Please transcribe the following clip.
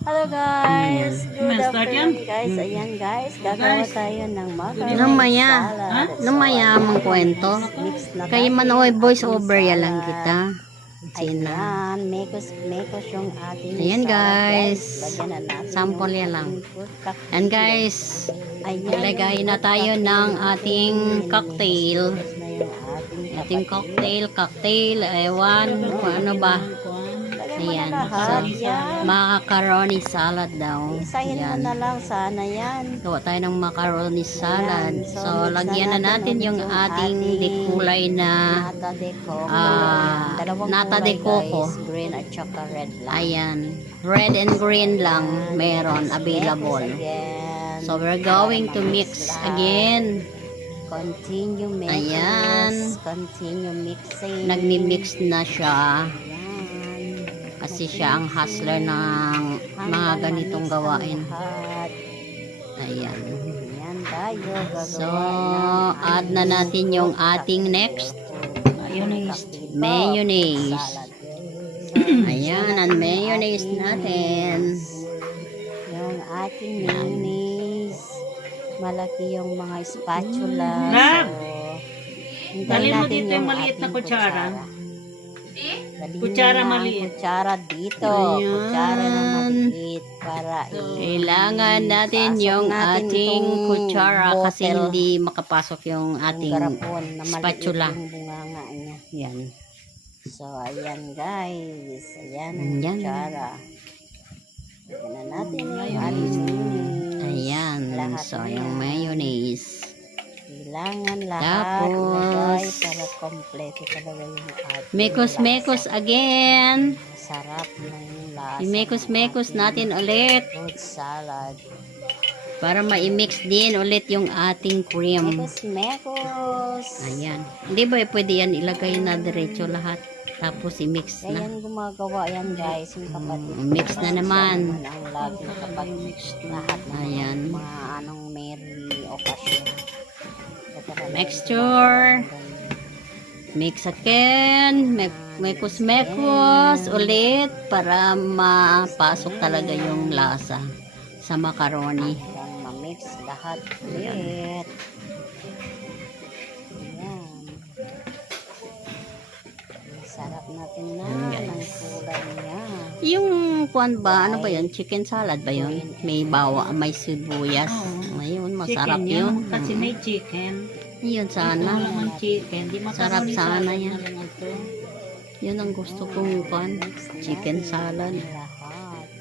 Hello guys, good Start yan? afternoon guys. Ayan guys, gagawa tayo ng macaroni Lumaya. salad. Lumaya mong kwento. Mix na Kay tayo manoy yung voice ating over ya salad. lang kita. Sina. Ayan, mekos yung ating Ayan, salad guys. Lagyan na natin Sample yung yan lang. ating fruit cocktail. And guys, Ayan, ilagay na tayo ng ating cocktail. Tapos na yung Ating cocktail, ewan, kung ano ba. Lagyan mo na Ayan, lahat. so, Yan. macaroni salad daw. Isahin mo Ayan. na lang sana yan. Gawa tayo ng macaroni salad. Ayan. So, So, mix lagyan na na natin natin yung ulit yung ating ating dekulay na Nata de coco. Dalawang nata kulay, de coco. guys. Green at saka red lang. Ayan. Red and green lang meron available. Again. So, we're going to mix again. Continue mix. Ayan. Continue mixing. Nagmi-mix na siya. Ayan. Kasi siya ang hustler ng mga ganitong gawain. Lahat. Ayan. Ayan tayo. Gagawa So, ng add na natin yung ating next. Mayonnaise. salad. Ayan, ang mayonnaise natin. Yung ating mayonnaise. Malaki yung mga spatula. Lab! So, hintayin Dalhin mo natin dito yung maliit na ating kutsara. Dalhin Kutsara mo na ang maliit. Kutsara dito. Ayan. Kutsara na maliit para Kailangan natin yung natin ating itong kutsara kasi bottle. hindi makapasok yung ating garapon na maliit spatula. yung bunganga niya. Yan. So, ayan guys. Ayan ang Ayan. kutsara. Ayan na natin yung ating mayonnaise. Ayan. Lahat So, na yung yan. mayonnaise. Kailangan lahat Tapos, ilagay para kompleto talaga yung ating Mekos-mekos lasa. again. Sarap na yung lasa. I-mekos-mekos natin ulit. Fruit salad. Para ma-mix din ulit yung ating cream. Mekos. Ayan. Hindi ba pwede yan ilagay na diretso lahat? Tapos i-mix na. Ayan gumagawa yan guys. Yung kapatid. Mix na naman. Ang laging kapatid. Lahat na Ayan. mga anong merry occasion. Mixture. Mix again. Mekos-mekos ulit para mapasok talaga yung lasa sa macaroni. Hanggang ma-mix lahat ulit. Ayan. Sarap natin na ng kulay niya. Yung kuan ba? Ano ba yun? Chicken salad ba yun? May may sibuyas. Ayun, masarap Chicken yun. Kasi may chicken. Yun Wala sana. mang chicken. Di Sarap macaroni sana salad yan. na lang ito. Yun ang gusto kong kuan. Chicken salad.